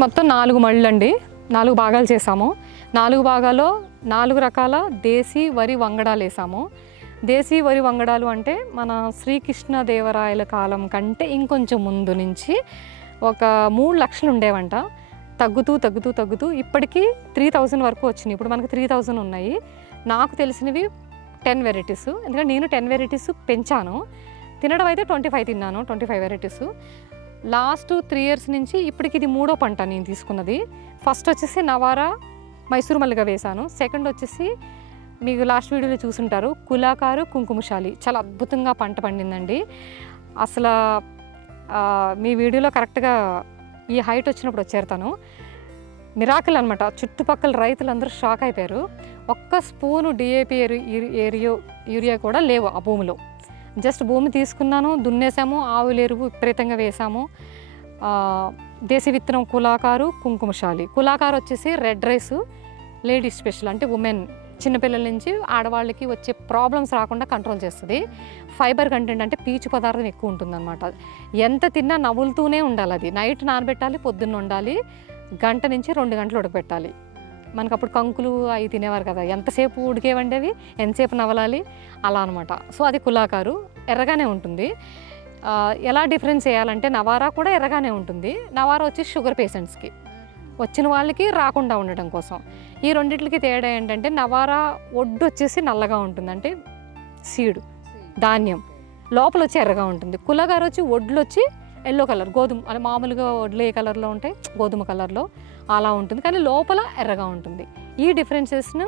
మొత్తం 4 మళ్ళండి, 4 భాగాలు చేసాము. 4 భాగాల్లో 4 రకాల దేశీ వరి వంగడాలు వేసాము. దేశీ వరి వంగడాలు అంటే మన శ్రీకృష్ణదేవరాయల కాలం కంటే ఇంకొంచెం ముందు నుంచి ఒక 3 లక్షలు ఉండేవంట. తగ్గుతూ ఇప్పటికీ 3000 వరకు వచ్చినాయి. ఇప్పుడు మనకు 3000 ఉన్నాయి. నాకు తెలిసినవి 10 వెరైటీస్, ఎందుకంటే నేను 10 వెరైటీస్ పెంచాను. తినడం అయితే 25 తిన్నాను, 25 వెరైటీస్. లాస్ట్ 3 ఇయర్స్ నుంచి ఇప్పటికి ఇది 3వ పంట నేను తీసుకున్నది. ఫస్ట్ వచ్చేసి నవారా మైసూర్ మల్లిగా వేశాను. సెకండ్ వచ్చేసి మీకు లాస్ట్ వీడియోలో చూసుంటారు కులాకారు కుంకుమశాలి, చాలా అద్భుతంగా పంట పండిందండి. అసలు మీ వీడియోలో కరెక్ట్గా ఈ హైట్ వచ్చినప్పుడు వచ్చారు తను, మిరాకిల్ అనమాట. చుట్టుపక్కల రైతులందరూ షాక్ అయిపోయారు. ఒక్క స్పూను డిఏపి యూరియా కూడా లేవు ఆ భూమిలో. జస్ట్ భూమి తీసుకున్నాను, దున్నేసాము, ఆవుల ఎరువు విపరీతంగా వేసాము. దేశీ విత్తనం కులాకారు కుంకుమశాలి. కులాకారు వచ్చేసి రెడ్ రైస్, లేడీస్ స్పెషల్, అంటే ఉమెన్ చిన్నపిల్లల నుంచి ఆడవాళ్ళకి వచ్చే ప్రాబ్లమ్స్ రాకుండా కంట్రోల్ చేస్తుంది. ఫైబర్ కంటెంట్ అంటే పీచు పదార్థం ఎక్కువ ఉంటుందన్నమాట. ఎంత తిన్నా నవ్వులుతూనే ఉండాలి. అది నైట్ నానబెట్టాలి, పొద్దున్న వండాలి, 1 నుంచి 2 గంటలు ఉడకబెట్టాలి. మనకు అప్పుడు కంకులు అవి తినేవారు కదా, ఎంతసేపు ఉడికేవండేవి, ఎంతసేపు నవలాలి, అలా అనమాట. సో అది కులాకారు, ఎర్రగానే ఉంటుంది. ఎలా డిఫరెన్స్ చేయాలంటే నవారా కూడా ఎర్రగానే ఉంటుంది. నవారా వచ్చి షుగర్ పేషెంట్స్కి, వచ్చిన వాళ్ళకి రాకుండా ఉండటం కోసం. ఈ రెండిట్లకి తేడా ఏంటంటే నవారా ఒడ్డు వచ్చేసి నల్లగా ఉంటుంది, అంటే సీడు ధాన్యం, లోపల వచ్చి ఎర్రగా ఉంటుంది. కులాకారు వచ్చి ఒడ్లు వచ్చి ఎల్లో కలర్, గోధుమ, అంటే మామూలుగా వడ్లు ఏ కలర్లో ఉంటాయి, గోధుమ కలర్లో అలా ఉంటుంది, కానీ లోపల ఎర్రగా ఉంటుంది. ఈ డిఫరెన్సెస్ను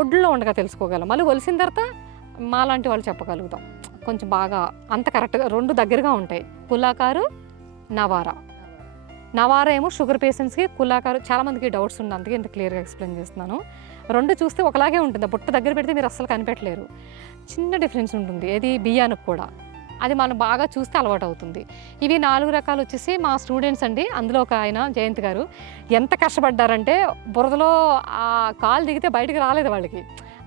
ఒడ్లలో ఉండగా తెలుసుకోగలం. మళ్ళీ ఒలిసిన తర్వాత మాలాంటి వాళ్ళు చెప్పగలుగుతాం కొంచెం బాగా, అంత కరెక్ట్గా 2 దగ్గరగా ఉంటాయి. కులాకారు నవారా. నవారా ఏమో షుగర్ పేషెంట్స్కి, కులాకారు చాలామందికి డౌట్స్ ఉంది, అందుకే ఇంత క్లియర్గా ఎక్స్ప్లెయిన్ చేస్తున్నాను. 2 చూస్తే ఒకలాగే ఉంటుంది, బుట్ట దగ్గర పెడితే మీరు అస్సలు కనిపెట్టలేరు. చిన్న డిఫరెన్స్ ఉంటుంది. ఏది బియ్యానికి కూడా, అది మనం బాగా చూస్తే అలవాటు అవుతుంది. ఇవి 4 రకాలు వచ్చేసి మా స్టూడెంట్స్ అండి. అందులో ఒక ఆయన జయంత్ గారు ఎంత కష్టపడ్డారంటే బురదలో ఆ కాలు దిగితే బయటికి రాలేదు వాళ్ళకి,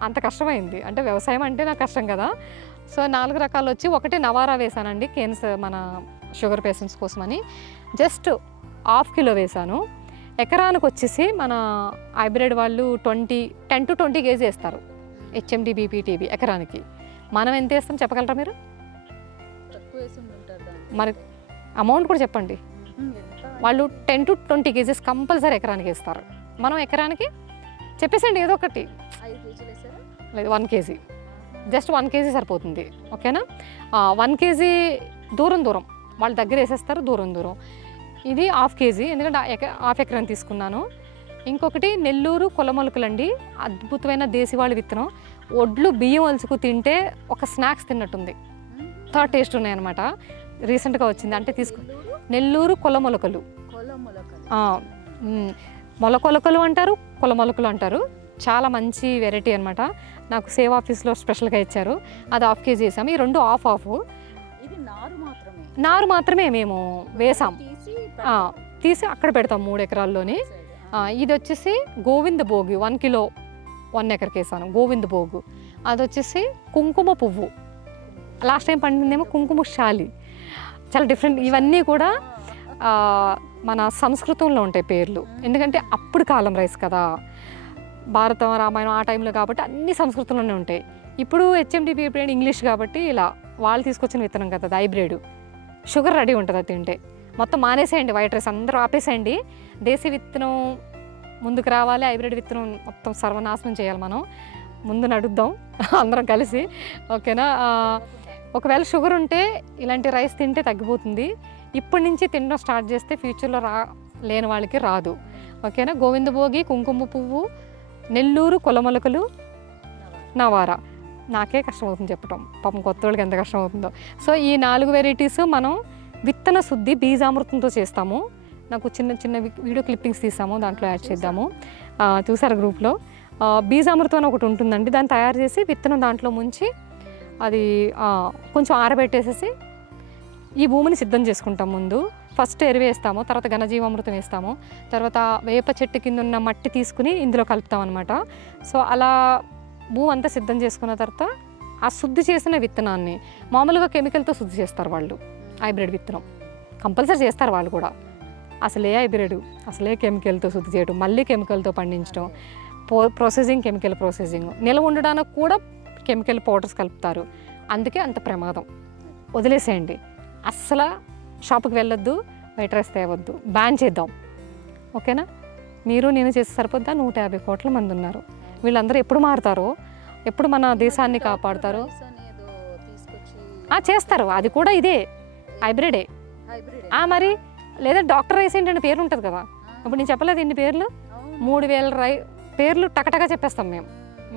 అంత కష్టమైంది. అంటే వ్యవసాయం అంటే నాకు కష్టం కదా. సో 4 రకాలు వచ్చి ఒకటి నవారా వేసానండి, కేన్సర్ మన షుగర్ పేషెంట్స్ కోసమని. జస్ట్ 1/2 కిలో వేసాను. ఎకరానికి వచ్చేసి మన హైబ్రిడ్ వాళ్ళు 10 to 20 కేజీ వేస్తారు హెచ్ఎండి బీపీటీబీ ఎకరానికి. మనం ఎంత వేస్తాం చెప్పగలరా మీరు? మరి అమౌంట్ కూడా చెప్పండి. వాళ్ళు 10 to 20 కేజీస్ కంపల్సరీ ఎకరానికి వేస్తారు. మనం ఎకరానికి చెప్పేసండి ఏదో ఒకటి, లేదు 1 కేజీ, జస్ట్ 1 కేజీ సరిపోతుంది. ఓకేనా? 1 కేజీ దూరం వాళ్ళ దగ్గర వేసేస్తారు, దూరం. ఇది 1/2 కేజీ, ఎందుకంటే 1/2 ఎకరం తీసుకున్నాను. ఇంకొకటి నెల్లూరు కొలమొలకలండి, అద్భుతమైన దేశీవాళి విత్తనం. ఒడ్లు బియ్యం వలుచుకు తింటే ఒక స్నాక్స్ తిన్నట్టుంది, థర్డ్ టేస్ట్ ఉన్నాయన్నమాట. రీసెంట్గా వచ్చింది, అంటే నెల్లూరు కొలమొలకలు, మొలకొలకలు అంటారు, కొలమొలకలు అంటారు. చాలా మంచి వెరైటీ అనమాట. నాకు సేవ్ ఆఫీస్లో స్పెషల్గా ఇచ్చారు, అది 1/2 కేజీ వేసాము. ఈ 2 హాఫ్. నారు మాత్రమే మేము వేసాం, తీసి అక్కడ పెడతాం 3 ఎకరాల్లోని. ఇది వచ్చేసి గోవింద భోగి 1 కిలో 1 ఎకర్కి వేసాను. గోవింద భోగు అది వచ్చేసి కుంకుమ పువ్వు, లాస్ట్ టైం పండిందేమో కుంకుమశాలి. చాలా డిఫరెంట్. ఇవన్నీ కూడా మన సంస్కృతంలో ఉంటాయి పేర్లు, ఎందుకంటే అప్పుడు కాలం రైస్ కదా, భారతం రామాయణం ఆ టైంలో, కాబట్టి అన్ని సంస్కృతంలోనే ఉంటాయి. ఇప్పుడు హెచ్ఎండిపి ఇంగ్లీష్ కాబట్టి ఇలా వాళ్ళు తీసుకొచ్చిన విత్తనం కదా, హైబ్రిడ్. షుగర్ రెడీ ఉంటుంది అది తింటే. మొత్తం మానేసేయండి వైట్ రైస్, అందరూ ఆపేసేయండి. దేశీ విత్తనం ముందుకు రావాలి, హైబ్రిడ్ విత్తనం మొత్తం సర్వనాశనం చేయాలి. మనం ముందు నడుద్దాం అందరం కలిసి, ఓకేనా? ఒకవేళ షుగర్ ఉంటే ఇలాంటి రైస్ తింటే తగ్గిపోతుంది. ఇప్పటి నుంచి తినడం స్టార్ట్ చేస్తే ఫ్యూచర్లో లేని వాళ్ళకి రాదు, ఓకేనా? గోవింద భోగి, కుంకుమ పువ్వు, నెల్లూరు కొలమొలకలు, నవారా. నాకే కష్టమవుతుంది చెప్పటం, పాపం కొత్త వాళ్ళకి ఎంత కష్టం అవుతుందో. సో ఈ 4 వెరైటీస్ మనం విత్తన శుద్ధి బీజామృతంతో చేస్తాము. నాకు చిన్న వీడియో క్లిప్పింగ్స్ తీసాము, దాంట్లో యాడ్ చేద్దాము, చూసారు గ్రూప్లో. బీజామృతం అని ఒకటి ఉంటుందండి, దాన్ని తయారు చేసి విత్తనం దాంట్లో ముంచి అది కొంచెం ఆరబెట్టేసేసి ఈ భూమిని సిద్ధం చేసుకుంటాం. ముందు ఫస్ట్ ఎరువు వేస్తాము, తర్వాత ఘనజీవామృతం వేస్తాము, తర్వాత వేప చెట్టు కింద ఉన్న మట్టి తీసుకుని ఇందులో కలుపుతాం అనమాట. సో అలా భూమి అంతా సిద్ధం చేసుకున్న తర్వాత ఆ శుద్ధి చేసిన విత్తనాన్ని, మామూలుగా కెమికల్తో శుద్ధి చేస్తారు వాళ్ళు, హైబ్రిడ్ విత్తనం కంపల్సరీ చేస్తారు వాళ్ళు కూడా. అసలే హైబ్రిడ్, అసలే కెమికల్తో శుద్ధి చేయడం, మళ్ళీ కెమికల్తో పండించడం, ప్రాసెసింగ్, కెమికల్ ప్రాసెసింగ్, నిల్వ ఉండడానికి కూడా కెమికల్ పౌడర్స్ కలుపుతారు. అందుకే అంత ప్రమాదం. వదిలేసేయండి. అస్సలు షాప్కి వెళ్ళొద్దు, వైట్ రైస్ తేవద్దు, బ్యాన్ చేద్దాం. ఓకేనా? మీరు నేను చేసి సరిపోద్దా? 150 కోట్ల మంది ఉన్నారు. వీళ్ళందరూ ఎప్పుడు మారుతారో, ఎప్పుడు మన దేశాన్ని కాపాడుతారో చేస్తారు. అది కూడా ఇదే హైబ్రిడే. మరి లేదా డాక్టర్ రైస్ ఏంటంటే పేరు ఉంటుంది కదా. ఇప్పుడు నేను చెప్పలేదు ఇన్ని పేర్లు, 3000 పేర్లు టకటగా చెప్పేస్తాం మేము.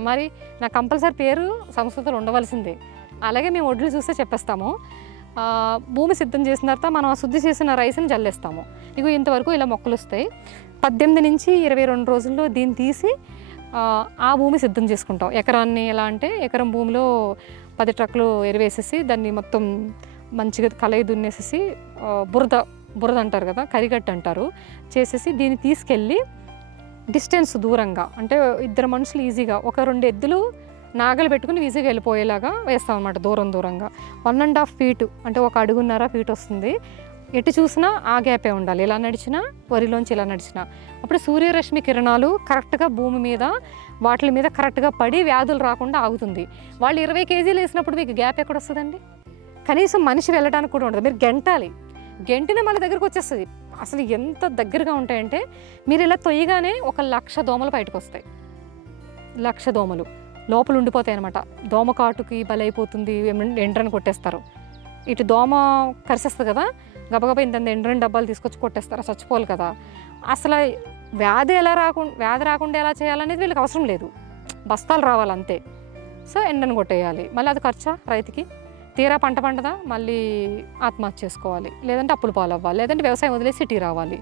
మరి నాకు కంపల్సరీ పేరు సంస్కృతంలో ఉండవలసిందే. అలాగే మేము వడ్లు చూస్తే చెప్పేస్తాము. భూమి సిద్ధం చేసిన తర్వాత మనం శుద్ధి చేసిన రైస్ని జల్లేస్తాము. ఇక ఇంతవరకు ఇలా మొక్కలు వస్తాయి. 18 నుంచి 22 రోజుల్లో దీన్ని తీసి ఆ భూమి సిద్ధం చేసుకుంటాం. ఎకరాన్ని ఎలా అంటే ఎకరం భూమిలో 10 ట్రక్కులు ఎరువేసేసి దాన్ని మొత్తం మంచిగా కలయి దున్నేసేసి బురద అంటారు కదా, కరిగట్టు అంటారు, చేసేసి దీన్ని తీసుకెళ్ళి డిస్టెన్స్ దూరంగా, అంటే 2 మనుషులు ఈజీగా, ఒక 2 ఎద్దులు నాగలు పెట్టుకుని ఈజీగా వెళ్ళిపోయేలాగా వేస్తాం అన్నమాట. దూరంగా 1.5 ఫీటు, అంటే 1 అడుగున్నర ఫీట్ వస్తుంది. ఎటు చూసినా ఆ గ్యాపే ఉండాలి. ఇలా నడిచినా, వరిలోంచి ఇలా నడిచినా, అప్పుడు సూర్యరశ్మి కిరణాలు కరెక్ట్గా భూమి మీద వాటి మీద కరెక్ట్గా పడి వ్యాధులు రాకుండా ఆగుతుంది. వాళ్ళు 20 కేజీలు వేసినప్పుడు మీకు గ్యాప్ ఎక్కడ వస్తుందండి? కనీసం మనిషి వెళ్ళడానికి కూడా ఉండదు. మీరు గెంటాలి, గెంటిన మన దగ్గరకు వచ్చేస్తుంది. అసలు ఎంత దగ్గరగా ఉంటాయంటే మీరు ఇలా తొయ్యగానే 1,00,000 దోమలు బయటకు వస్తాయి. 1,00,000 దోమలు లోపల ఉండిపోతాయి అనమాట. దోమ కాటుకి బలైపోతుంది, ఎండ్రని కొట్టేస్తారు. ఇటు దోమ కరిసేస్తుంది కదా, గబగబా ఇంత ఎండ్రని డబ్బాలు తీసుకొచ్చి కొట్టేస్తారు, చచ్చిపోవాలి కదా. అసలు వ్యాధి రాకుండా ఎలా చేయాలనేది వీళ్ళకి అవసరం లేదు, బస్తాలు రావాలి అంతే. సో ఎండను కొట్టేయాలి. మళ్ళీ అది ఖర్చా రైతుకి. తీరా పంట పంటదా మళ్ళీ ఆత్మహత్య చేసుకోవాలి, లేదంటే అప్పులు పాలవ్వాలి, లేదంటే వ్యవసాయం వదిలేసి సిటీ రావాలి,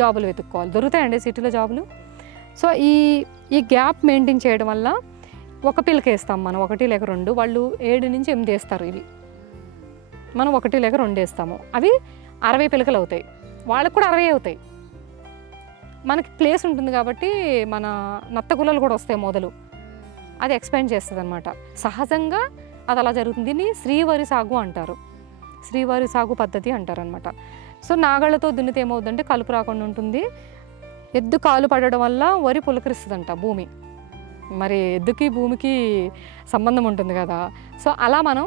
జాబులు వెతుక్కోవాలి. దొరుకుతాయండి సిటీలో జాబులు. సో ఈ గ్యాప్ మెయింటైన్ చేయడం వల్ల ఒక పిల్లకి వేస్తాం మనం, 1 లేక 2. వాళ్ళు 7 నుంచి 8 వేస్తారు. ఇవి మనం 1 లేక 2 వేస్తాము. అవి 60 పిలకలు అవుతాయి. వాళ్ళకు కూడా 60 అవుతాయి. మనకి ప్లేస్ ఉంటుంది కాబట్టి మన నత్తగుల్లలు కూడా వస్తాయి మొదలు. అది ఎక్స్పాండ్ చేస్తుంది అనమాట. సహజంగా అది అలా జరుగుతుంది. దీన్ని శ్రీవరి సాగు అంటారు, శ్రీవరి సాగు పద్ధతి అంటారు అనమాట. సో నాగళ్ళతో దున్నితే ఏమవుతుందంటే కలుపు రాకుండా ఉంటుంది. ఎద్దు కాలు పడడం వల్ల వరి పులకరిస్తుందంట భూమి. మరి ఎద్దుకి భూమికి సంబంధం ఉంటుంది కదా. సో అలా మనం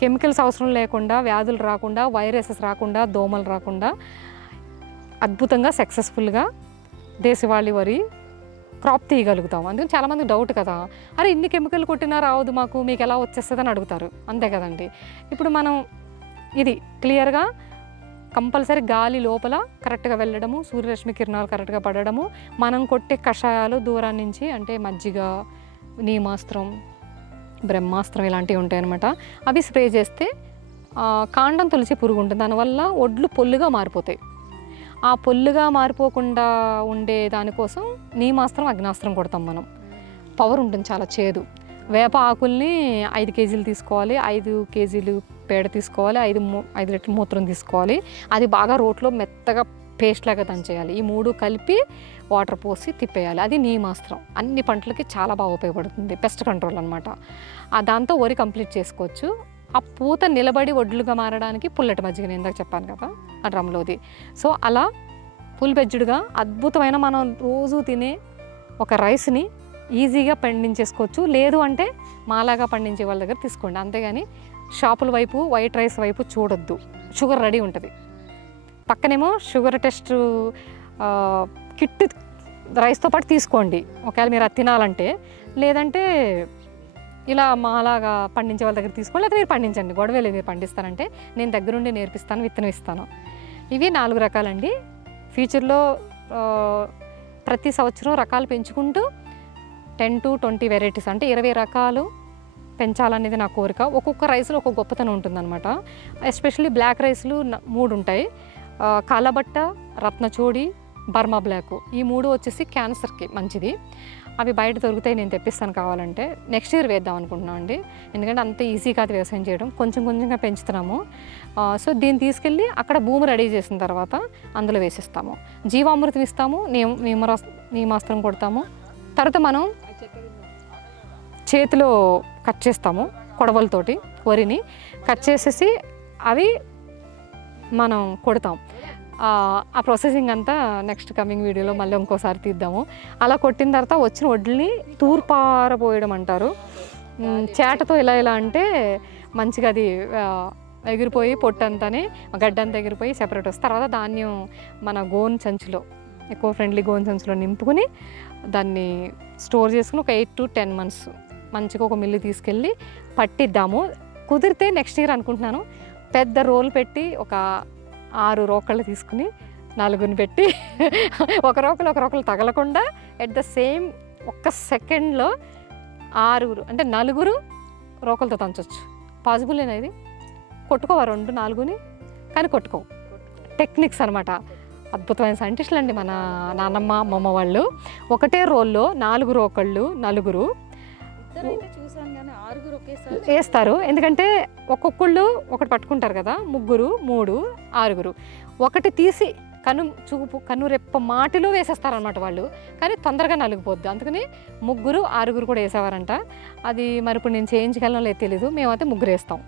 కెమికల్స్ అవసరం లేకుండా, వ్యాధులు రాకుండా, వైరసెస్ రాకుండా, దోమలు రాకుండా అద్భుతంగా సక్సెస్ఫుల్గా దేశవాళీ వరి క్రాప్ తీయగలుగుతాం. అందుకని చాలామంది డౌట్ కదా, అరే ఇన్ని కెమికల్ కొట్టినా రావద్దు మాకు, మీకు ఎలా వచ్చేస్తుంది అని అడుగుతారు. అంతే కదండి. ఇప్పుడు మనం ఇది క్లియర్గా కంపల్సరీ గాలి లోపల కరెక్ట్గా వెళ్ళడము, సూర్యరశ్మి కిరణాలు కరెక్ట్గా పడడము, మనం కొట్టే కషాయాలు దూరం నుంచి, అంటే మజ్జిగ, నీమాస్త్రం, బ్రహ్మాస్త్రం ఇలాంటివి ఉంటాయన్నమాట. అవి స్ప్రే చేస్తే కాండం తొలిచే పురుగు ఉంటుంది. దానివల్ల ఒడ్లు పొల్లుగా మారిపోతాయి. ఆ పొల్లుగా మారిపోకుండా ఉండే దానికోసం నీమాస్త్రం, అగ్నాస్త్రం కొడతాం మనం. పవర్ ఉంటుంది, చాలా చేదు. వేప ఆకుల్ని 5 కేజీలు తీసుకోవాలి, 5 కేజీలు పేడ తీసుకోవాలి, 5 లీటర్ల మూత్రం తీసుకోవాలి. అది బాగా రోట్లో మెత్తగా పేస్ట్ లాగా దంచేయాలి. ఈ 3 కలిపి వాటర్ పోసి తిప్పేయాలి. అది నీమాస్త్రం. అన్ని పంటలకి చాలా బాగా ఉపయోగపడుతుంది, పెస్ట్ కంట్రోల్ అనమాట. దాంతో వరి కంప్లీట్ చేసుకోవచ్చు. ఆ పూత నిలబడి వడ్లుగా మారడానికి పుల్లటి మజ్జిగ, నేను ఇందాక చెప్పాను కదా ఆ డ్రమ్లోది. సో అలా ఫుల్ బెజ్డ్గా అద్భుతమైన మనం రోజు తినే ఒక రైస్ని ఈజీగా పండించేసుకోవచ్చు. లేదు అంటే మాలాగా పండించే వాళ్ళ దగ్గర తీసుకోండి. అంతేగాని షాపుల వైపు, వైట్ రైస్ వైపు చూడొద్దు. షుగర్ రెడీ ఉంటుంది, పక్కనేమో షుగర్ టెస్ట్ కిట్ రైస్తో పాటు తీసుకోండి ఒకవేళ మీరు అది తినాలంటే. లేదంటే ఇలా మాలాగా పండించే వాళ్ళ దగ్గర తీసుకోండి, లేకపోతే మీరు పండించండి, గొడవలే. మీరు పండిస్తారంటే నేను దగ్గరుండి నేర్పిస్తాను, విత్తనం ఇస్తాను. ఇవి 4 రకాలండి. ఫ్యూచర్లో ప్రతి సంవత్సరం రకాలు పెంచుకుంటూ 10 to 20 వెరైటీస్, అంటే 20 రకాలు పెంచాలనేది నా కోరిక. ఒక్కొక్క రైస్లో ఒక్కొక్క గొప్పతనం ఉంటుందన్నమాట. ఎస్పెషల్లీ బ్లాక్ రైస్లు 3 ఉంటాయి. కాలబట్ట, రత్నచోడి, బర్మా బ్లాక్. ఈ 3 వచ్చేసి క్యాన్సర్కి మంచిది. అవి బయట దొరుకుతాయి, నేను తెప్పిస్తాను కావాలంటే. నెక్స్ట్ ఇయర్ వేద్దాం అనుకుంటున్నాం అండి. ఎందుకంటే అంత ఈజీ కాదు వ్యవసాయం చేయడం, కొంచెం కొంచెంగా పెంచుతున్నాము. సో దీన్ని తీసుకెళ్ళి అక్కడ భూమి రెడీ చేసిన తర్వాత అందులో వేసిస్తాము. జీవామృతం ఇస్తాము, నీమాస్త్రం కొడతాము. తర్వాత మనం చేతిలో కట్ చేస్తాము కొడవలతోటి, వరిని కట్ చేసేసి అవి మనం కొడతాం. ఆ ప్రాసెసింగ్ అంతా నెక్స్ట్ కమింగ్ వీడియోలో మళ్ళీ ఇంకోసారి తీద్దాము. అలా కొట్టిన తర్వాత వచ్చిన వడ్లని తూర్పారపోయడం అంటారు. చేటతో ఇలా అంటే మంచిగా అది ఎగిరిపోయి పొట్టంతానే గడ్డంతా ఎగిరిపోయి సెపరేట్ వస్తుంది. తర్వాత ధాన్యం మన గోన్ సంచిలో, ఎక్కువ ఫ్రెండ్లీ గోన్ సంచిలో నింపుకుని దాన్ని స్టోర్ చేసుకుని ఒక 8 to 10 months మంచిగా ఒక మిల్లు తీసుకెళ్ళి పట్టిద్దాము. కుదిరితే నెక్స్ట్ ఇయర్ అనుకుంటున్నాను. పెద్ద రోల్ పెట్టి ఒక 6 రోకళ్ళు తీసుకుని 4 పెట్టి ఒక రోకలు తగలకుండా ఎట్ ద సేమ్ ఒక్క సెకండ్లో 6 అంటే 4 రోకలతో తంచవచ్చు. పాసిబుల్లేనా ఇది? కొట్టుకోవా 2 4ని కానీ కొట్టుకోవు. టెక్నిక్స్ అనమాట. అద్భుతమైన సైంటిస్టులు అండి మన నాన్నమ్మ అమ్మమ్మ వాళ్ళు. ఒకటే రోల్లో 4 రోకళ్ళు 4 వేస్తారు. ఎందుకంటే ఒక్కొక్కళ్ళు ఒకటి పట్టుకుంటారు కదా, 3 3 6 ఒకటి తీసి కన్ను రెప్ప మాటిలో వేసేస్తారనమాట వాళ్ళు. కానీ తొందరగా నలిగిపోద్ది. అందుకని 3 6 కూడా వేసేవారంట. అది మరి ఇప్పుడు నేను చేయించగలను లేదు తెలీదు. మేమైతే 3 వేస్తాం.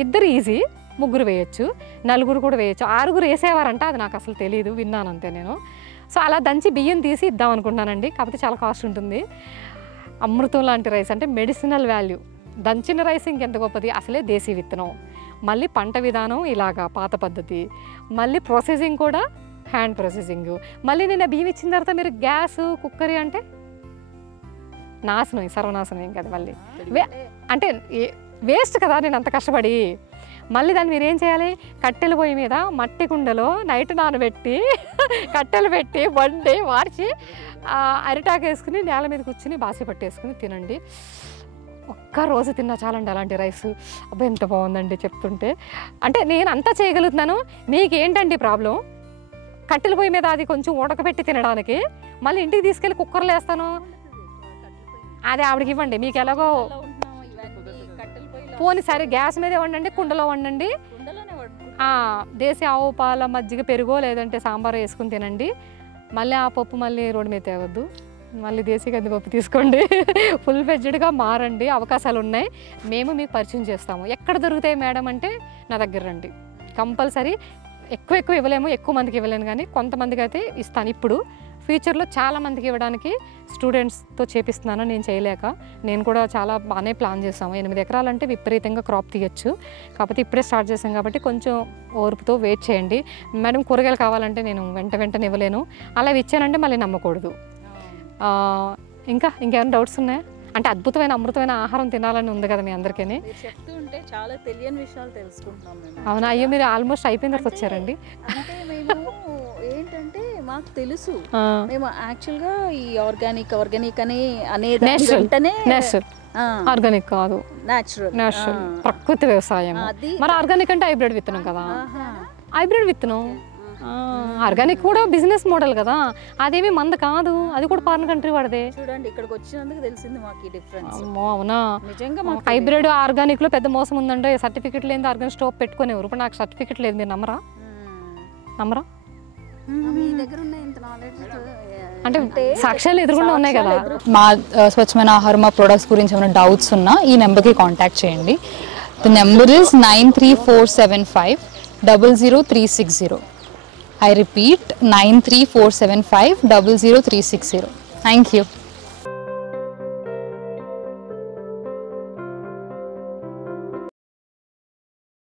2 ఈజీ, 3 వేయచ్చు, 4 కూడా వేయచ్చు. 6 వేసేవారంట. అది నాకు అసలు తెలియదు, విన్నాను అంతే నేను. సో అలా దంచి బియ్యం తీసి ఇద్దాం అనుకుంటున్నానండి. కాకపోతే చాలా కాస్ట్ ఉంటుంది. అమృతం లాంటి రైస్ అంటే మెడిసినల్ వాల్యూ. దంచిన రైస్ ఇంకెంత గొప్పది. అసలే దేశీ విత్తనం, మళ్ళీ పంట విధానం ఇలాగా పాత పద్ధతి, మళ్ళీ ప్రాసెసింగ్ కూడా హ్యాండ్ ప్రాసెసింగ్. మళ్ళీ నేను బియ్యం ఇచ్చిన తర్వాత మీరు గ్యాస్ కుక్కరీ అంటే నాశనం, సర్వనాశనం ఇంకా. అది మళ్ళీ అంటే వేస్ట్ కదా. నేను అంత కష్టపడి మళ్ళీ దాన్ని మీరు ఏం చేయాలి? కట్టెల పొయ్యి మీద మట్టి కుండలో నైట్ నానబెట్టి కట్టెలు పెట్టి వండి వార్చి అరిటాకు వేసుకుని నేల మీద కూర్చుని బాసి పట్టేసుకుని తినండి. ఒక్కరోజు తిన్నా చాలండి అలాంటి రైస్. అబ్బా ఎంత బాగుందండి చెప్తుంటే. అంటే నేను అంతా చేయగలుగుతున్నాను, మీకేంటండి ప్రాబ్లం? కట్టెల పొయ్యి మీద అది కొంచెం ఉడకబెట్టి తినడానికి మళ్ళీ ఇంటికి తీసుకెళ్ళి కుక్కర్లో వేస్తాను. అదే ఆవిడకి ఇవ్వండి. మీకు ఎలాగో పోనీ సరే గ్యాస్ మీదే వండండి, కుండలో వండండి. దేశీ ఆవు పాల మజ్జిగ పెరుగో లేదంటే సాంబార్ వేసుకుని తినండి. మళ్ళీ ఆ పప్పు మళ్ళీ రోడ్డు మీద తేవద్దు. మళ్ళీ దేశీ కందిపప్పు తీసుకోండి. ఫుల్ ఫ్లెడ్జ్డ్గా మారండి. అవకాశాలు ఉన్నాయి. మేము మీకు పరిచయం చేస్తాము. ఎక్కడ దొరుకుతాయి మేడం అంటే నా దగ్గర రండి. కంపల్సరీ. ఎక్కువ ఇవ్వలేము, ఎక్కువ మందికి ఇవ్వలేను, కానీ కొంతమందికి అయితే ఇస్తాను. ఇప్పుడు ఫ్యూచర్లో చాలా మందికి ఇవ్వడానికి స్టూడెంట్స్తో చేపిస్తున్నాను. నేను చేయలేక నేను కూడా చాలా బాగానే ప్లాన్ చేస్తాము. 8 ఎకరాలంటే విపరీతంగా క్రాప్ తీయచ్చు. కాకపోతే ఇప్పుడే స్టార్ట్ చేసాం కాబట్టి కొంచెం ఓర్పుతో వెయిట్ చేయండి. మేడం కూరగాయలు కావాలంటే నేను వెంటనే ఇవ్వలేను. అలా ఇచ్చానంటే మళ్ళీ నమ్మకూడదు. ఇంకేమైనా డౌట్స్ ఉన్నాయా? అంటే అద్భుతమైన అమృతమైన ఆహారం తినాలని ఉంది కదా మీ అందరికీ. చెప్తూ ఉంటే చాలా తెలియని విషయాలు తెలుసుకుంటున్నాం మేము. అవునా? అయ్యో మీరు ఆల్మోస్ట్ అయిపోయిన తర్వాత వచ్చారండి. అంటే మేము ఏంటంటే మాకు తెలుసు, మేము యాక్చువల్గా ఈ ఆర్గానిక్ అనేది వెంటనే ఆర్గానిక్ కాదు, న్యాచురల్ ప్రకృతి వ్యవసాయం. మరి ఆర్గానిక్ అంటే హైబ్రిడ్ విత్తనం కదా. హైబ్రిడ్ విత్తనం ఆర్గానిక్ కూడా బిజినెస్ మోడల్ కదా. అదేమి మంద కాదు, అది కూడా ఫారిన్ కంట్రీ వాడదే. చూడండి ఇక్కడికి వచ్చినందుకు తెలిసింది మాకు ఈ డిఫరెన్స్. అవునా? నిజంగా హైబ్రిడ్ ఆర్గానిక్ లో పెద్ద మోసం ఉందంటే సర్టిఫికెట్ లేని ఆర్గానిక్ స్టోప్ పెట్టుకునేవారు. ఇప్పుడు నాకు సర్టిఫికెట్ లేదు. మీరు నమ్మరా? అంటే సాక్ష్యాలు ఎదురుకుండా ఉన్నాయి కదా. మా స్వచ్ఛమైన ఆహారం, మా ప్రొడక్ట్స్ గురించి ఏమైనా డౌట్స్ ఉన్నా ఈ నెంబర్కి కాంటాక్ట్ చేయండి. The number is 93475 00360. I repeat 93475 00360. Thank you.